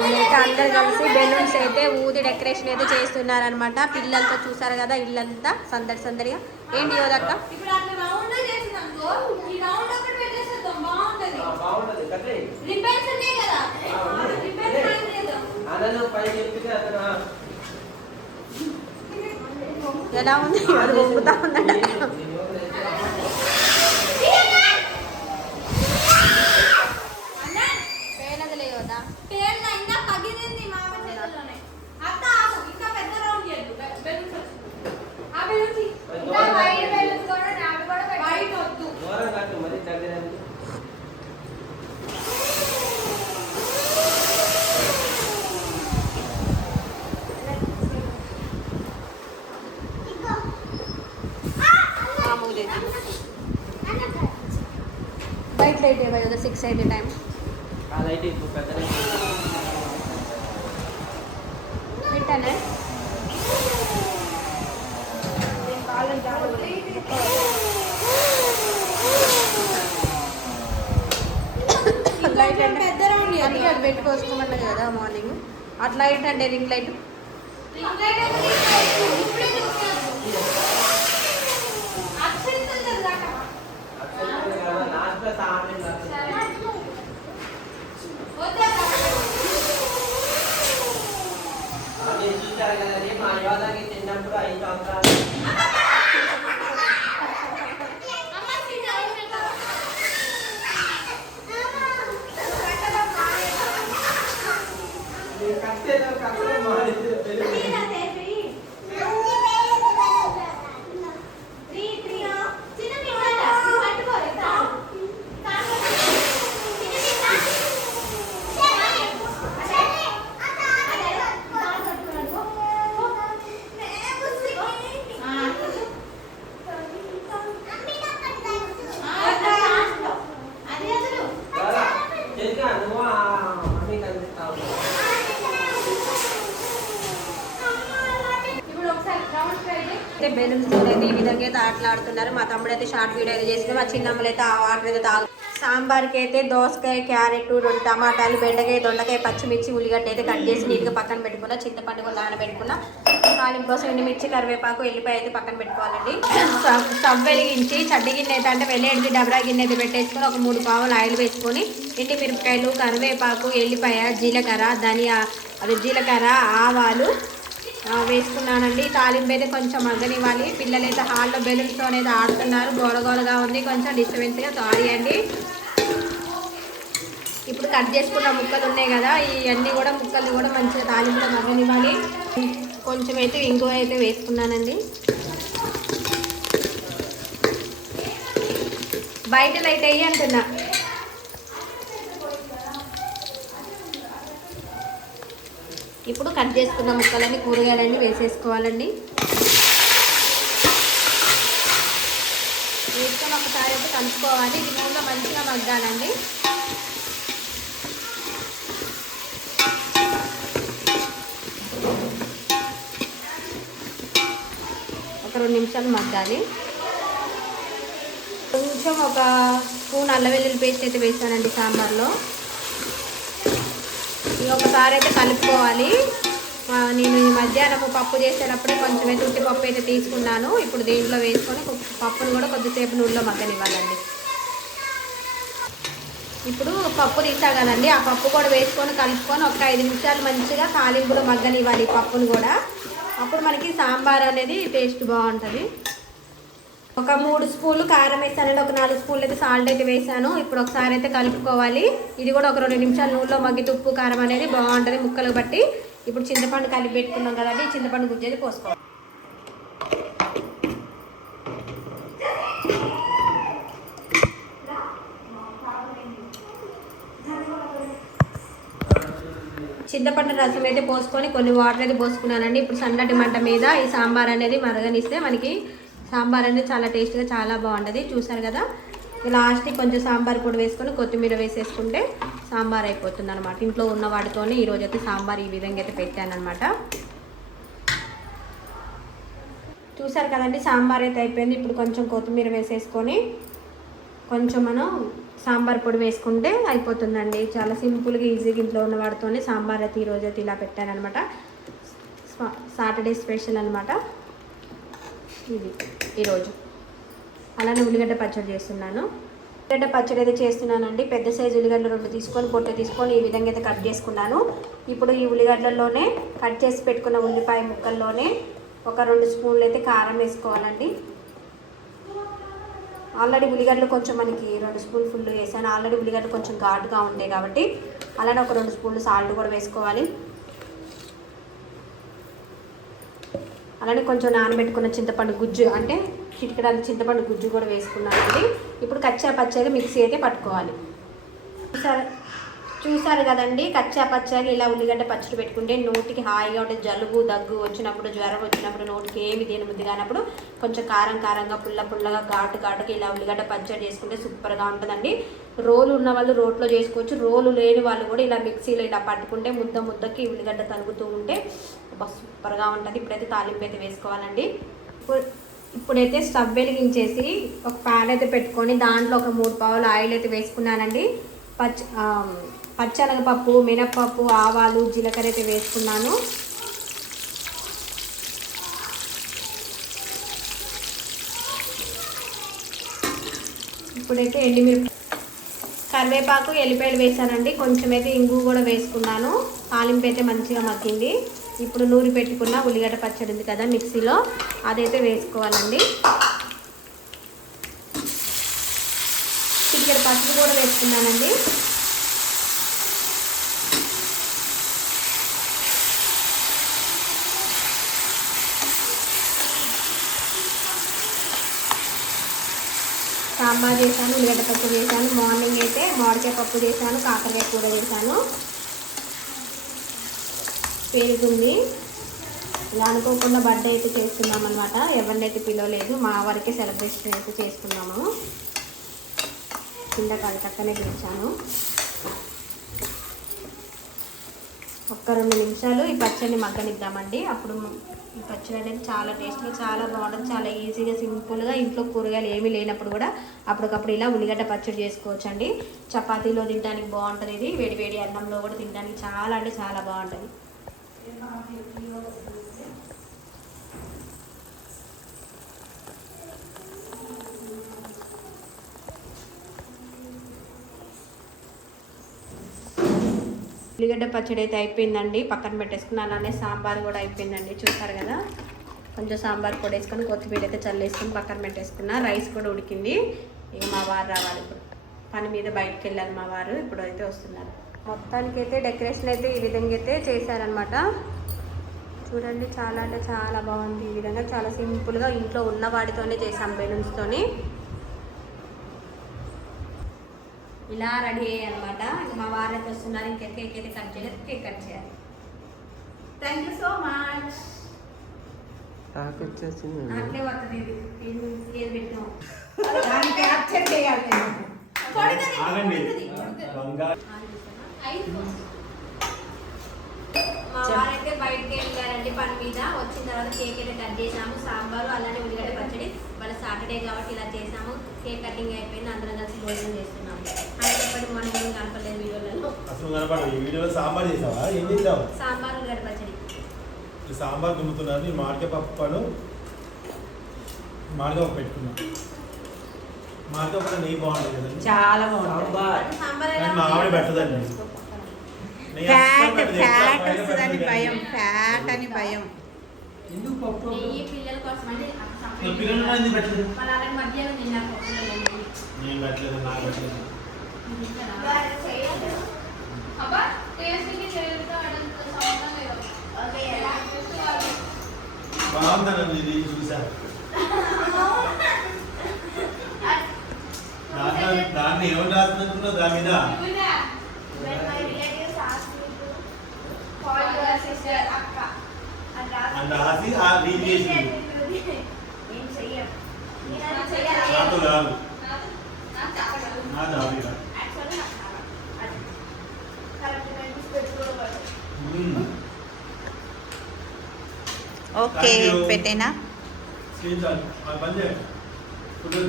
వీళ్ళైతే అందరు కలిసి బెలూన్స్ అయితే ఊది డెకరేషన్ అయితే చేస్తున్నారనమాట. పిల్లలతో చూసారు కదా ఇల్లంతా సందడి సందడిగా. ఏంటి యోదక్క ఎలా ఉంది? అది ఒప్పుతా ఉన్నాడు. బయట లైట్ ఏమో 6 అయితే టైం పెట్టానే లైట్ అంటే అది అది పెట్టుకొస్తామన్నా కదా మార్నింగ్. అట్లా లైట్ అంటే రింగ్ లైట్ చిన్నప్పుడు 5 సంవత్సరాలు బెలూన్స్ అయితే ఈ విధంగా అయితే ఆటలాడుతున్నారు. మా తమ్ముడు అయితే షార్ట్ వీడియో అయితే చేసిన, మా చిన్నమ్మలు అయితే ఆ వాటర్ అయితే తాగు. సాంబార్కి అయితే దోసకాయ, క్యారెట్, 2 టమాటాలు, బెండకాయ, దొండకాయ, పచ్చిమిర్చి, ఉల్లిగడ్డ అయితే కట్ చేసి నీట్గా పక్కన పెట్టుకున్నా. చింతపండు కూడా నానబెట్టుకున్నా. తాలింపు కోసం ఎండుమిర్చి, కరివేపాకు, ఎల్లిపాయ అయితే పక్కన పెట్టుకోవాలండి. స్టవ్ వెలిగించి చడ్డి గిన్నె అయితే అంటే వెల్లేడిది డబరా గిన్నె అయితే పెట్టేసుకొని ఒక 3 పావులు ఆయిల్ వేసుకొని ఎండి మిరపకాయలు, కరివేపాకు, ఎల్లిపాయ, జీలకర్ర, ధనియా జీలకర్ర, ఆవాలు వేసుకున్నానండి. తాలింపు అయితే కొంచెం మగ్గనివ్వాలి. పిల్లలు అయితే హాల్లో బెలూన్స్తో అనేది ఆడుతున్నారు. గోలగోలగా ఉంది, కొంచెం డిస్టర్బెన్స్గా. సారీ అండి. ఇప్పుడు కట్ చేసుకున్న ముక్కలు ఉన్నాయి కదా, ఇవన్నీ కూడా ముక్కలు కూడా మంచిగా తాలింపులో మగ్గనివ్వాలి. కొంచెం అయితే ఇంగువ అయితే వేసుకున్నానండి. బయట లైట్ అయ్యి అంటున్నా. ఇప్పుడు కట్ చేసుకున్న ముక్కలన్నీ కూరగాయలన్నీ వేసేసుకోవాలండి. వేసుకొని ఒకసారి అయితే కలుపుకోవాలి. ఇది నూనెలో మంచిగా మగ్గాలండి. ఒక 2 నిమిషాలు మగ్గాలి. కొంచెం ఒక స్పూన్ అల్లం వెల్లుల్లి పేస్ట్ అయితే వేసానండి సాంబార్లో. ఒకసారి అయితే కలుపుకోవాలి. నేను ఈ మధ్యాహ్నం పప్పు చేసేటప్పుడే కొంచెం అయితే ఉట్టి పప్పు అయితే తీసుకున్నాను. ఇప్పుడు దీంట్లో వేసుకొని పప్పును కూడా కొద్దిసేపు నూనెలో మగ్గనివ్వాలండి. ఇప్పుడు పప్పు తీసా కదండి, ఆ పప్పు కూడా వేసుకొని కలుపుకొని ఒక 5 నిమిషాలు మంచిగా తాలింపులో మగ్గనివ్వాలి ఈ పప్పును కూడా. అప్పుడు మనకి సాంబార్ అనేది టేస్ట్ బాగుంటుంది. ఒక 3 స్పూన్లు కారం వేసానండి. ఒక 4 స్పూన్లు అయితే సాల్ట్ అయితే వేసాను. ఇప్పుడు ఒకసారి అయితే కలుపుకోవాలి. ఇది కూడా ఒక 2 నిమిషాలు నూనెలో మగ్గి ఉప్పు కారం అనేది బాగుంటుంది ముక్కలు బట్టి. ఇప్పుడు చింతపండు కలిపి పెట్టుకున్నాం కదండి, చింతపండు గుజ్జు అయితే పోసుకోవాలి. చింతపండు రసం అయితే పోసుకొని కొన్ని వాటర్ అయితే పోసుకున్నానండి. ఇప్పుడు సన్నటి మంట మీద ఈ సాంబార్ అనేది మరగనిస్తే మనకి సాంబార్ అనేది చాలా టేస్ట్గా చాలా బాగుంటుంది. చూసారు కదా, లాస్ట్కి కొంచెం సాంబార్ పొడి వేసుకొని కొత్తిమీర వేసేసుకుంటే సాంబార్ అయిపోతుంది అనమాట. ఇంట్లో ఉన్న వాటితోనే ఈరోజు అయితే సాంబార్ ఈ విధంగా అయితే పెట్టాను అనమాట. చూసారు కదండి, సాంబార్ అయితే అయిపోయింది. ఇప్పుడు కొంచెం కొత్తిమీర వేసేసుకొని కొంచెం మనం సాంబార్ పొడి వేసుకుంటే అయిపోతుందండి. చాలా సింపుల్గా ఈజీగా ఇంట్లో ఉన్న వాటితోనే సాంబార్ అయితే ఈరోజు అయితే ఇలా పెట్టానమాట. సాటర్డే స్పెషల్ అనమాట ఇది ఈరోజు. అలానే ఉల్లిగడ్డ పచ్చడి చేస్తున్నాను. ఉల్లిగడ్డ పచ్చడి అయితే చేస్తున్నానండి. పెద్ద సైజు ఉల్లిగడ్డలు 2 తీసుకొని పొట్టు తీసుకొని ఈ విధంగా అయితే కట్ చేసుకున్నాను. ఇప్పుడు ఈ ఉల్లిగడ్డల్లోనే కట్ చేసి పెట్టుకున్న ఉల్లిపాయ ముక్కల్లోనే ఒక 2 స్పూన్లు అయితే కారం వేసుకోవాలండి. ఆల్రెడీ ఉల్లిగడ్డలు కొంచెం మనకి 2 స్పూన్లు ఫుల్ వేసాను. ఆల్రెడీ ఉల్లిగడ్డలు కొంచెం ఘాటుగా ఉంటాయి కాబట్టి అలానే ఒక 2 స్పూన్లు సాల్ట్ కూడా వేసుకోవాలి. అలానే కొంచెం నానబెట్టుకున్న చింతపండు గుజ్జు అంటే చిటికెడంత చింతపండు గుజ్జు కూడా వేసుకున్నానండి. ఇప్పుడు కచ్చా పచ్చగా మిక్సీ అయితే పట్టుకోవాలి. చూసారు కదండి, కచ్చా పచ్చగా ఇలా ఉల్లిగడ్డ పచ్చడి పెట్టుకుంటే నోటికి హాయిగా ఉంటుంది. జలుబు దగ్గు వచ్చినప్పుడు, జ్వరం వచ్చినప్పుడు, నోటికి ఏమి తినబుద్ధి కానప్పుడు కొంచెం కారం కారంగా పుల్లగా ఘాటుగా ఇలా ఉల్లిగడ్డ పచ్చడి చేసుకుంటే సూపర్గా ఉంటుందండి. రోలు ఉన్న వాళ్ళు రోట్లో చేసుకోవచ్చు. రోలు లేని వాళ్ళు కూడా ఇలా మిక్సీలో ఇలా పట్టుకుంటే ముద్దకి ఉల్లిగడ్డ తరుగుతూ ఉంటే సూపర్గా ఉంటుంది. ఇప్పుడైతే తాలింపు అయితే వేసుకోవాలండి. ఇప్పుడైతే స్టవ్ వెలిగించేసి ఒక ప్యాన్ అయితే పెట్టుకొని దాంట్లో ఒక 3 పావులు ఆయిల్ అయితే వేసుకున్నానండి. పచ్చనగపప్పు, మినప్పప్పు, ఆవాలు, జీలకర్ర అయితే వేసుకున్నాను. ఇప్పుడైతే కరివేపాకు, ఎల్లిపాయలు వేసానండి. కొంచెం అయితే ఇంగు కూడా వేసుకున్నాను. తాలింపు అయితే మంచిగా మగ్గింది. ఇప్పుడు నూరి పెట్టుకున్న ఉల్లిగడ్డ పచ్చడి ఉంది కదా మిక్సీలో, అదైతే వేసుకోవాలండి. చిటికెడు పసుపు కూడా వేసుకున్నానండి. సాంబార్ చేశాను, ఉల్లిగడ్డ పప్పు చేశాను. మార్నింగ్ అయితే మామిడికాయ పప్పు చేశాను, కాకరకాయ కూర చేశాను. పెరుగుంది. ఇలా అనుకోకుండా బర్త్డే అయితే చేస్తున్నాం అనమాట. ఎవరినైతే పిలవలేదు, మా వరకే సెలబ్రేషన్ అయితే చేసుకున్నాము. కింద కలకక్కనే పిలిచాను. ఒక్క 2 నిమిషాలు ఈ పచ్చడిని మగ్గనిద్దామండి. అప్పుడు ఈ పచ్చడి అనేది చాలా టేస్ట్గా చాలా బాగుంటుంది. చాలా ఈజీగా సింపుల్గా ఇంట్లో కూరగాయలు ఏమీ లేనప్పుడు కూడా అప్పటికప్పుడు ఇలా ఉల్లిగడ్డ పచ్చడి చేసుకోవచ్చు అండి. చపాతీలో తినడానికి బాగుంటుంది. ఇది వేడి అన్నంలో కూడా తినడానికి చాలా అంటే చాలా బాగుంటుంది. ఉల్లిగడ్డ పచ్చడి అయితే అయిపోయిందండి, పక్కన పెట్టేసుకున్నాను. అలానే సాంబార్ కూడా అయిపోయిందండి. చూసారు కదా, కొంచెం సాంబార్ పొడి వేసుకొని కొత్తిమీర అయితే చల్లేసుకొని పక్కన పెట్టేసుకున్నా. రైస్ కూడా ఉడికింది. ఇక మా వారు రావాలి. ఇప్పుడు పని మీద బయటకు వెళ్ళారు మా వారు. ఇప్పుడు అయితే వస్తున్నారు. మొత్తానికి అయితే డెకరేషన్ అయితే ఈ విధంగా అయితే చేశారనమాట. చూడండి, చాలా అంటే చాలా బాగుంది. ఈ విధంగా చాలా సింపుల్గా ఇంట్లో ఉన్న వాటితోనే చేసాం, బెలూన్స్తోని ఇలా రెడీ అయ్యాయి అనమాట. మా వారు అయితే వస్తున్నారు. ఇంకా కేక్ అయితే కట్ చేయలేదు, కేక్ కట్ చేయాలి. Thank you so much. అట్లే వస్తుంది ఇది పెట్టాము. మా వారైతే బయటకి వెళ్ళారండి పని మీద. వచ్చిన తర్వాత కేక్ అయితే కట్ చేసాము. సాంబారు అలానే ఉల్లిగడ్డ పచ్చడి. వాళ్ళ సాటర్డే కాబట్టి ఇలా చేసాము. కేక్ కటింగ్ అయిపోయింది. అందరం కలిసి భోజనం చేస్తున్నాము. అని చెప్పండి, మనం ఏం కనపడలేదు వీడియోలో. సాంబార్ చేసావా? ఏం చేసావు? సాంబార్ ఉల్లిగడ్డ పచ్చడి. సాంబార్ దుమ్ముతున్నారు. మామిడికాయ పప్పు మామిడికాయ పప్పు పెట్టుకున్నాం. మామిడికాయ పప్పు నెయ్యి బాగుంటుంది కదా, చాలా బాగుంటుంది. మామిడి పెట్టదండి, ఫ్యాట్ వస్తుందని భయం, ఫ్యాట్ అని భయం. నెయ్యి పిల్లల కోసం అంటే పిల్లలు పెట్టలేదు. వాళ్ళ మధ్యాహ్నం తిన్నారు పప్పులలో. నేను పెట్టలేదు, నాకు పెట్టలేదు. బాగుందండి ఇది, చూసాను. దాన్ని ఏమని రాస్తున్నట్టున్నావు దాని మీద? రాసి రీడ్ చేసి నాతో కాదు, నాది అవి ఓకే పెట్టేనా? పని చేయండి.